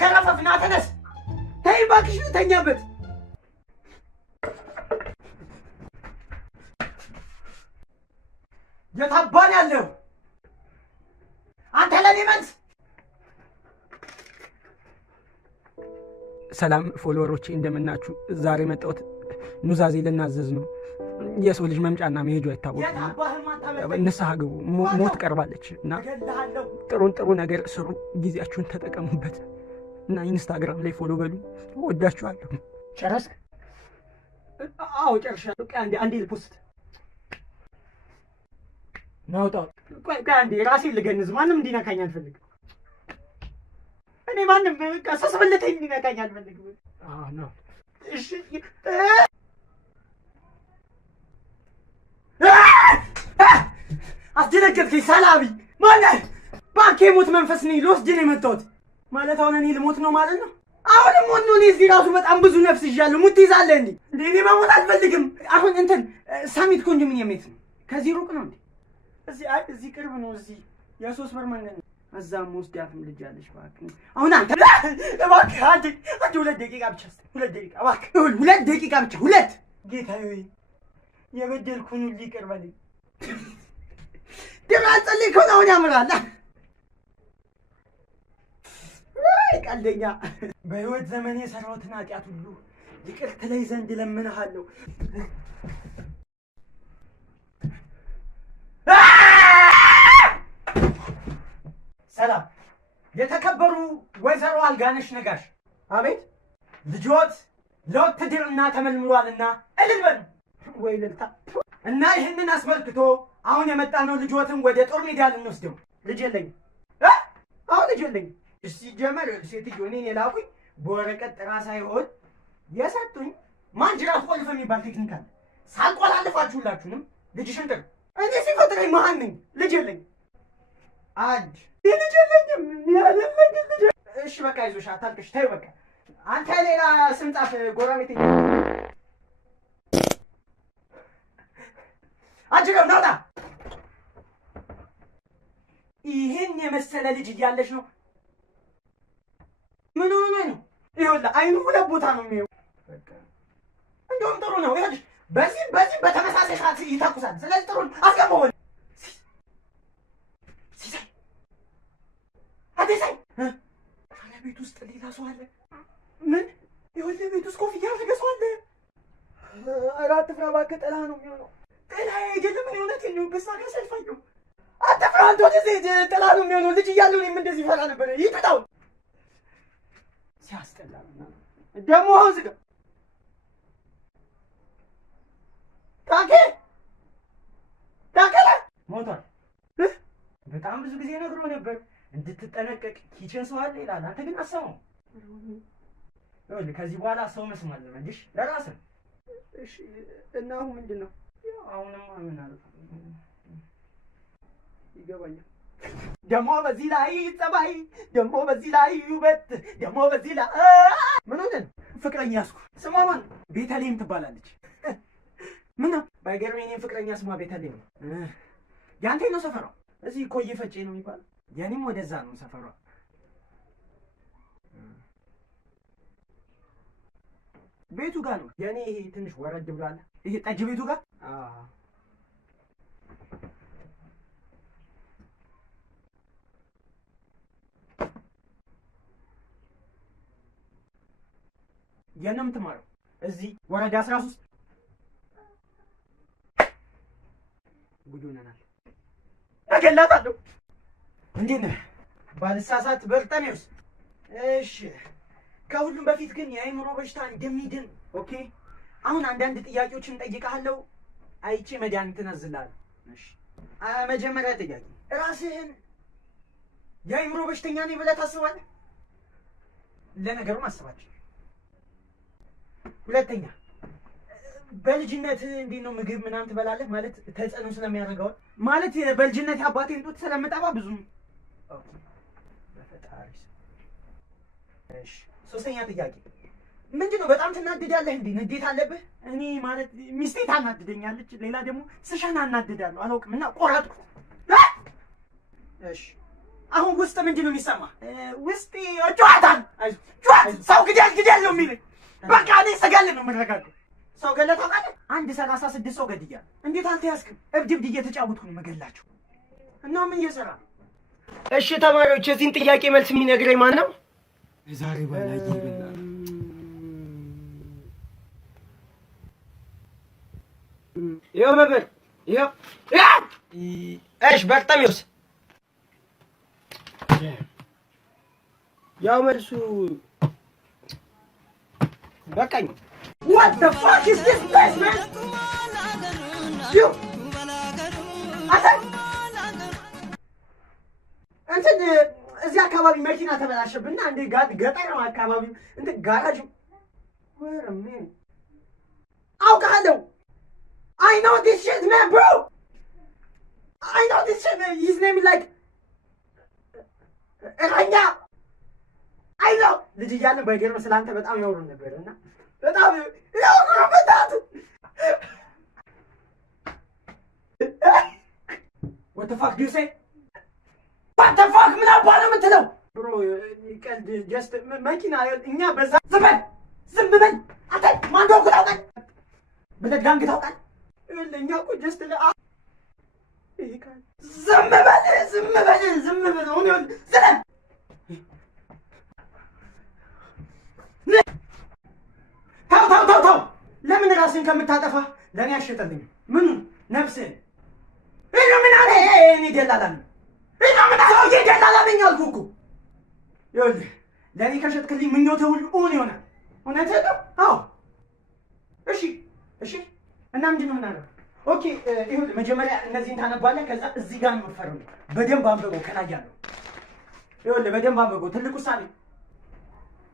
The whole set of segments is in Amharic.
ከረፈፍና ተነስ። ተይ እባክሽ ልተኛበት። የታባን ያለው አንተ ለኔ መልስ። ሰላም ፎሎወሮቼ እንደምናችሁ። ዛሬ መጣሁት ኑዛዜ ልናዘዝ ነው። የሰው ልጅ መምጫና መሄዱ አይታወቅም። ንስሐ ግቡ፣ ሞት ቀርባለች እና ጥሩ ነገር ስሩ፣ ጊዜያችሁን ተጠቀሙበት እና ኢንስታግራም ላይ ፎሎ በሉ። ወዳችኋለሁ። ጨረስክ? አዎ ጨርሻለሁ። አንዴ ልፖስት ናውጣው። ቆይ አንዴ ራሴን ልገንዝ። ማንም እንዲነካኝ አልፈልግም። እኔ ማንም ቀሰስ ብለተኝ እንዲነካኝ አልፈልግም። ነው እሺ። አስደነገጥከኝ ሰላቢ። ማለት ባንኬ ሞት መንፈስ ነኝ። ልወስድ ነው የመጣሁት ማለት አሁን እኔ ልሞት ነው ማለት ነው። አሁንም ሞት ነው። እኔ እዚህ ራሱ በጣም ብዙ ነፍስ ይዣለሁ። ሙት ትይዛለህ እንዴ? እኔ መሞት አልፈልግም። አሁን እንትን ሳሚት ኮንዶሚኒየም የት ነው? ከዚህ ሩቅ ነው እንዴ? እዚህ ቅርብ ነው። እዚህ የ3 ብር መንገድ ነው። እዛም ወስዳትም ልጅ አለሽ። እባክህ አሁን አንተ እባክህ አንተ 2 ደቂቃ ብቻ 2 ደቂቃ እባክህ 2 ደቂቃ ብቻ 2 ጌታዬ ሆይ የበደልኩን ሁሉ ይቅር በለኝ። ደም አጸልይ እኮ ነው ያምራል። ቀልደኛ በህይወት ዘመኔ የሰራሁትን ኃጢአት ሁሉ ይቅር ትለኝ ዘንድ እለምንሃለሁ። ሰላም የተከበሩ ወይዘሮ አልጋነሽ ነጋሽ። አቤት። ልጆት ለውትድርና ተመልምሏልና እልል በሉ። ወይ ልልታ እና ይህንን አስመልክቶ አሁን የመጣ ነው ልጆትን ወደ ጦር ሜዳ ልንወስደው። ልጅ የለኝም። አሁን ልጅ የለኝም። ሲጀመር ሴትዮ እኔን የላኩኝ በወረቀት ጥራ ሳይሆን የሰጡኝ ማንጅራት ቆልፍ የሚባል ቴክኒክ አለ። ሳልቆላልፋችሁላችሁንም ልጅሽን ጥሩ። እኔ ሲፈጥረኝ መሀን ነኝ። ልጅ የለኝም። ልጅ የለኝም ያለለኝ ልጅ። እሺ በቃ ይዞሽ አታልቅሽ። ተይው በቃ አንተ ሌላ ስም ጻፍ። ጎረቤት አጅረው ናውጣ። ይሄን የመሰለ ልጅ እያለሽ ነው። ምን ሆነ ነው? ይኸውልህ አይኑ 2 ቦታ ነው የሚሄው። በቃ እንደውም ጥሩ ነው። ይኸውልሽ በዚህ በተመሳሳይ ሰዓት ይተኩሳል። ስለዚህ ጥሩ ነው። አስገባው። ሲሳይ አዲሳይ ቤት ውስጥ ሌላ ሰው አለ። ምን? ይኸውልህ ቤት ውስጥ ኮፍያ ያደረገ ሰው አለ። አትፍራ እባክህ፣ ጥላ ነው የሚሆነው። ጥላ አይደለም። እኔ እውነቴን ነው። በሳ ጋር ሰልፋለሁ። አትፍራ አንተ። ወደዚህ ጥላ ነው የሚሆነው። ልጅ እያለሁ እኔም እንደዚህ ፈራ ነበር። ይጥጣው ሲያስጠላ ደግሞ። አሁን ዝጋ። ታከለ ሞቷል። በጣም ብዙ ጊዜ ነግሮ ነበር እንድትጠነቀቅ። ኪችን ሰው አለ ይላል። አንተ ግን አሰማው። ከዚህ በኋላ ሰው መስማት ለመንሽ ለራስህ። እሺ እና አሁን ምንድን ነው? አሁንማ ምን አለ ይገባኛል። ደግሞ በዚህ ላይ ጸባይ፣ ደግሞ በዚህ ላይ ውበት፣ ደግሞ በዚህ ላይ ምን ሆነ? ፍቅረኛ ያዝኩ። ስሟ ማን? ቤተልሔም ትባላለች። ምን ነው ባይገርም የኔም ፍቅረኛ ስሟ ቤተልሔም ነው። ያንተ ነው ሰፈሯ? እዚህ ኮዬ ፈጬ ነው የሚባለው። የኔም ወደዛ ነው ሰፈሯ። ቤቱ ጋር ነው የኔ። ይሄ ትንሽ ወረድ ብሏል። ይሄ ጠጅ ቤቱ ጋር የት ነው የምትማረው? እዚህ ወረዳ 13። ጉድ ሆነናል። እገላታለሁ። እንዴት ነህ? ባልሳሳት በርጠኔውስ? እሺ ከሁሉም በፊት ግን የአእምሮ በሽታ እንደሚድን ኦኬ። አሁን አንዳንድ ጥያቄዎችን ጠይቃለሁ። አይቼ መድኃኒት እነዝልሃለሁ። እሺ መጀመሪያ ጥያቄ፣ ራስህን የአእምሮ በሽተኛ ነኝ ብለህ ታስባለህ? ለነገሩ ማስባቸው። ሁለተኛ፣ በልጅነት እንዴት ነው ምግብ ምናምን ትበላለህ? ማለት ተጽዕኖ ስለሚያደርገው ማለት በልጅነት አባቴን ጡት ስለምጠባ ብዙም ኦኬ። በፈጣሪ እሺ። ሶስተኛ ጥያቄ፣ ምንድነው በጣም ትናደዳለህ እንዴ? ንዴት አለብህ? እኔ ማለት ሚስቴ ታናድደኛለች፣ ሌላ ደግሞ ስሻን አናድዳለሁ። አላውቅም እና ቆረጥኩት። እሺ አሁን ውስጥ ምንድን ነው የሚሰማ? ውስጥ ጨዋታን ጨዋታ ሰው ግደል ነው የሚለኝ። በቃ እኔ ስገል ነው የምንረጋገው። ሰው ገለህ ታውቃለህ? 36 ሰው ገድያለሁ። እንዴት አልተያዝክም? እብድ እየተጫወትኩ ነው የምገላቸው። እና ምን እየሰራ ነው? እሺ ተማሪዎች የዚህን ጥያቄ መልስ የሚነግረኝ ማን ነው? ዛሬ ባላየ ይበላል። ይኸው መምህር ይኸው። እሺ በርጠሚውስ ያው መልሱ በቃኝ። What the fuck is this place, man? You. እንትን እዚህ አካባቢ መኪና ተበላሸብና እንደ ገጠር ነው አካባቢ እንትን ጋራጅ ወረ ምን አውቃለሁ። I know this shit, man, bro. I know this shit. His name is like እረኛ I know. ልጅ እያለን በገርም ስላንተ በጣም ያወሩ ነበር እና በጣም ያወሩ በጣም What the fuck do you say? What the fuck ምን አባል ነው የምትለው? ብሮ ቀልድ ጀስት መኪና እኛ በዛ ዝም በል አንተ ማን ደው ታውቃለህ? ብለህ ጋንግ ታውቃለህ? እኛ እኮ ጀስት ዝም በል አሁን ዝም ታው ለምን ራስን ከምታጠፋ ለኔ አሸጠልኝ። ምን ነፍስን እኔ ምን አለ እኔ ደላላ ነኝ። እኔ ምን አለ ሰውዬ ደላላ ነኝ አልኩህ እኮ። ይኸውልህ ለኔ ከሸጥክልኝ ምኞትህ ሁሉ እውን ይሆናል። እውነትህ ነው? አዎ። እሺ እና ምንድን ነው የምናደርገው? ኦኬ ይኸውልህ መጀመሪያ እነዚህን ታነባለህ። ከዛ እዚህ ጋር ነው የምትፈርመው። በደንብ አንብበው ከላይ ያለው። ይኸውልህ በደንብ አንብበው። ትልቅ ውሳኔ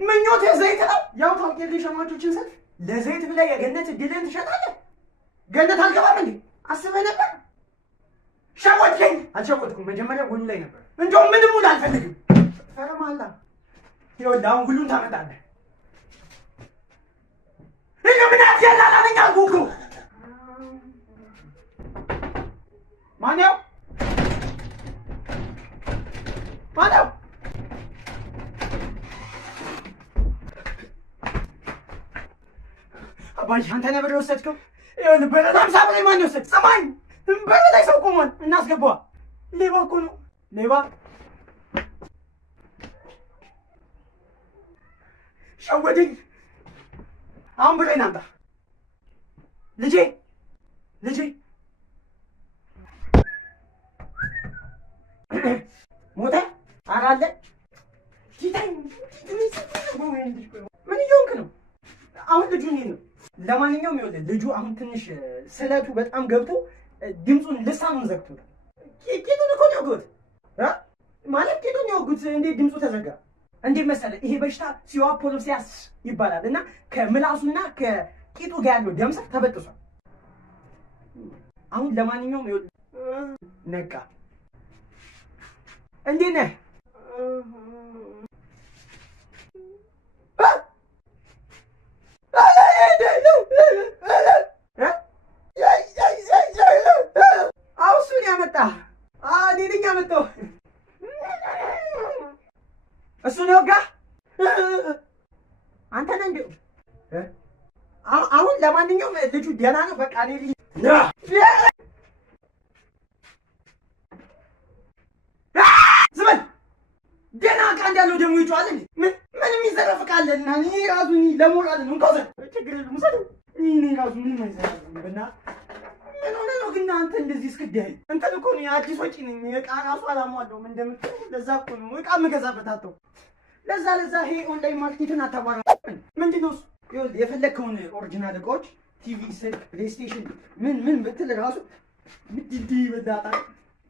ምኞትህ ዘይት ነው። ያው ታውቂያለሽ ሸማቾችን ሰልፍ ለዘይት ብለህ የገነት እድልን ትሸጣለህ። ገነት አልገባም እንዴ? አስበህ ነበር? ሸወድከኝ። አልሸወድኩም። መጀመሪያ ጎኑ ላይ ነበር። እንደውም ምንም ሙሉ አልፈልግም። ፈርማላ። ይኸውልህ አሁን ሁሉን ታመጣለህ። እኔ ምን ያደላላ ነኝ አልኩህ እኮ። ማነው? አባዬ አንተ ነበር የወሰድከው? ይኸውልህ በረዳም ሳብሬ ማን የወሰድ? ሰማኝ በረዳይ ሰው ቆሟል። እናስገባዋ። ሌባ እኮ ነው ሌባ። ሸወደኝ። አሁን ብሬን አምጣ። ልጄ ሞተ? ኧረ አለ። ምን እየሆንክ ነው? አሁን ልጁ እኔን ነው። ለማንኛውም ይኸውልህ ልጁ አሁን ትንሽ ስለቱ በጣም ገብቶ ድምፁን ልሳኑን ዘግቶታል። ቂጡን እኮ ነው የወጉት ማለት ቂጡን የወጉት። እንዴት ድምፁ ተዘጋ? እንዴት መሰለህ ይሄ በሽታ ሲዋፖሎሲያስ ይባላል እና ከምላሱና ከቂጡ ጋር ያለው ደም ስር ተበጥሷል። አሁን ለማንኛውም ይኸውልህ ነቃ። እንዴት ነህ? እሱን ያመጣህ እኔ ነኝ ያመጣሁ። እሱን የወጋህ አንተ ነህ እንዴ? አሁን ለማንኛውም ልጁ ደህና ነው። በቃ እኔ ልጅ ዝም በል። ደህና ዕቃ እንዳለው ደግሞ ይጮሃል እንዴ? ምንም ይዘረፍ ዕቃ አለ እና እኔ ራሱ ለሞራል ነው። እንኳን ችግር የለም ውሰደው። እኔ ራሱ ምንም አይዘረፍም። በእናትህ ምን ሆነህ ነው ግን አንተ እንደዚህ እስክትደኸኝ? እንትን እኮ ነው የአዲስ ወጪ ነኝ። ዕቃ ራሱ አላሟላሁም እንደምትለው። ለዛ እኮ ነው ዕቃ የምገዛበት አጣሁ። ለዛ ይሄ ኦንላይን ማርኬትን አታባራ። ምንድን ነው እሱ? ይኸውልህ የፈለግከውን ኦሪጂናል ዕቃዎች ቲቪ፣ ስልክ፣ ፕሌይስቴሽን ምን ብትል ራሱ ምድድ ይበላጣል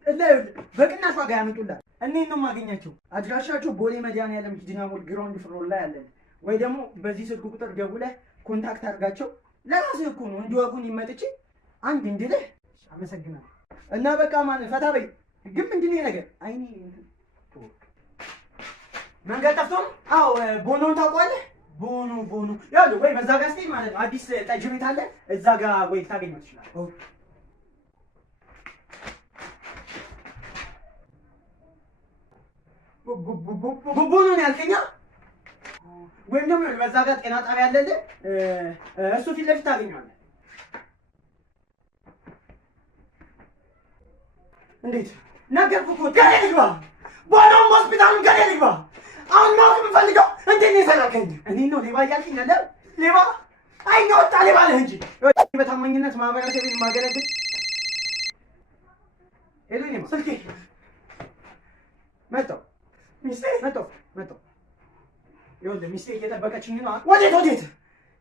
እና ይኸውልህ በቅናሽ ዋጋ ያመጡላል። እኔን ነው የማገኛቸው። አድራሻቸው ቦሌ መድኃኒዓለም ኪድና ሞል ግራውንድ ፍሎር ላይ አለን። ወይ ደግሞ በዚህ ስልክ ቁጥር ደውለህ ኮንታክት አድርጋቸው። ለራስህ እኮ ነው እንዲወጉን ይመጥቼ አንድ እንድልህ። አመሰግናለሁ። እና በቃ ማለት ፈታ በይ። ግን ምንድን ነው ነገር አይኔ መንገድ ጠፍቶ ነው? አዎ ቦኖን ታውቀዋለህ? ቦኖ ያው ወይ በዛ ጋር ስትሄድ ማለት ነው አዲስ ጠጅ ቤት አለ እዛ ጋር ወይ ታገኘው ትችላለህ። ቡቡ ነው ያልከኛ? ወይም ደግሞ በዛ ጋር ጤና ጣቢያ አለልህ፣ እሱ ፊት ለፊት ታገኘዋለህ። እንዴት ነገርኩህ እኮ ገሬ ልግባ፣ በኋላም ሆስፒታሉን ገሬ ልግባ። አሁን ማወቅ የምፈልገው እንዴት ነው የሰራከኝ? እኔ ነው ሌባ እያልከኝ ያለ? ሌባ አይነ ወጣ ሌባ ነህ እንጂ በታማኝነት ማህበረሰብን ማገለግል ሄሎኝ ነው ስልኬ መጣሁ። ሚስቴ መጣሁ። ይኸውልህ ሚስቴ እየጠበቀችኝ ነው። ወዴት?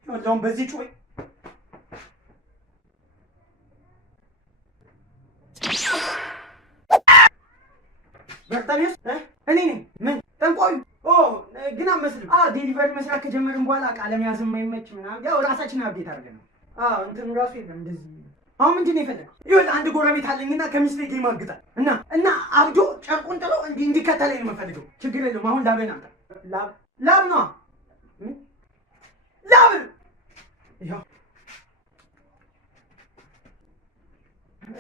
ይኸውልህ አሁን በዚህ ጩኸ በርታሚስ እኔ ነኝ። ምን ጠንቋዩ? ግን አመስልም። ዴሊቨሪ መስራት ከጀመርን በኋላ ቃለ መያዝም የማይመች ምናምን ያው ራሳችን አብዴት አድርገን ነው። እንትኑ ራሱ የለም እንደዚህ። አሁን ምንድን ነው የፈለገው? ይኸውልህ አንድ ጎረቤት አለኝና ከሚስቴ ጋር ይማግጣል እና አብዶ ጨርቁን ጥሎ እንዲከተለኝ ነው የምፈልገው። ችግር የለውም። አሁን ላቤን አምጣ። ላብ ነው ላብ። ይኸው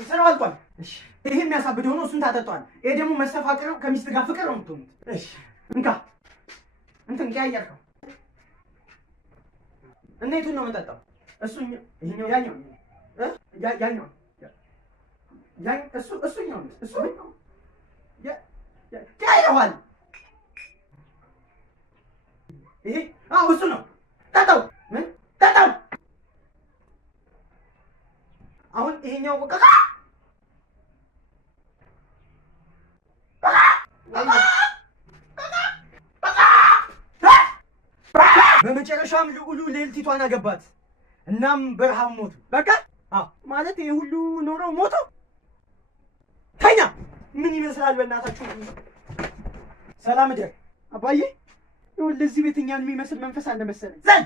ስራው አልቋል። እሺ ይሄ የሚያሳብደው ነው። እሱን ታጠጣዋል። ይሄ ደግሞ መስተፋቅር ነው። ከሚስት ጋር ፍቅር ነው የምትሆኑት። እሺ እንካ እንትን ቀያየርከው እና የቱን ነው የምጠጣው? ይሄኛው ያኛው እሱኛው ቀያየዋል። ይሄ እሱ ነው። ጠጣው። ምን ጠጣው? አሁን ይሄኛው በመጨረሻም ልዑሉ ልዕልቲቷን አገባት። እናም በረሃብ ሞቱ። በቃ ማለት ይሄ ሁሉ ኖረው ሞቶ ተኛ። ምን ይመስላል በእናታችሁ? ሰላም እደር አባዬ። ይኸውልህ እዚህ ቤት እኛን የሚመስል መንፈስ አለ መሰለኝ። ዘን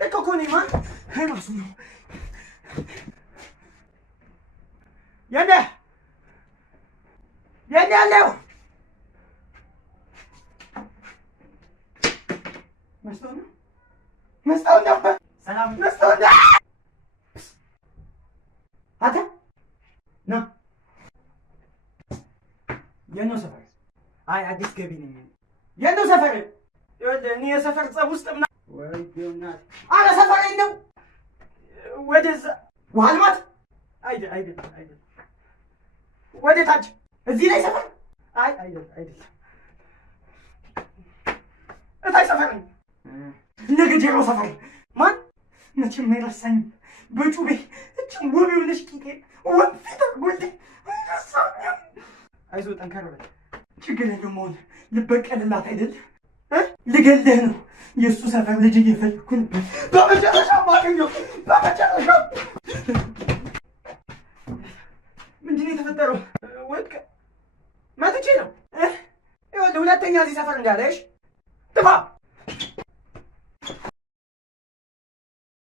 ልክ እኮ ነኝ። ማን ራሱ ነው? የኔ ያለው መስታወት ነው። ሰላም መስታወት አታ ና የነው ሰፈር። አይ አዲስ ገቢ ነኝ። የነው ሰፈር? እኔ የሰፈር ጸብ ውስጥ ምና ወይ ቢሆናል። አረ ሰፈር ነው። ወደዛ ውሃ ልማት አይደል። ወደ ታች እዚህ ላይ ሰፈር አይደል። እታይ ሰፈር ነው። ነገጀሮ ሰፈር ማን መቼም አይረሳኝ። በጩቤ እችን ውብ የሆነች ቂጤ ወንፊት ጉልዴ አይረሳኝም። አይዞህ ጠንከር በል። ችግር የለውም። መሆን ልበቀልላት አይደል? ልገልህ ነው። የእሱ ሰፈር ልጅ እየፈለኩ ነበር። በመጨረሻ ማገኘው። በመጨረሻ ምንድን ነው የተፈጠረው? ወድቀ መጥቼ ነው። ይኸውልህ ሁለተኛ እዚህ ሰፈር እንዳለሽ ጥፋ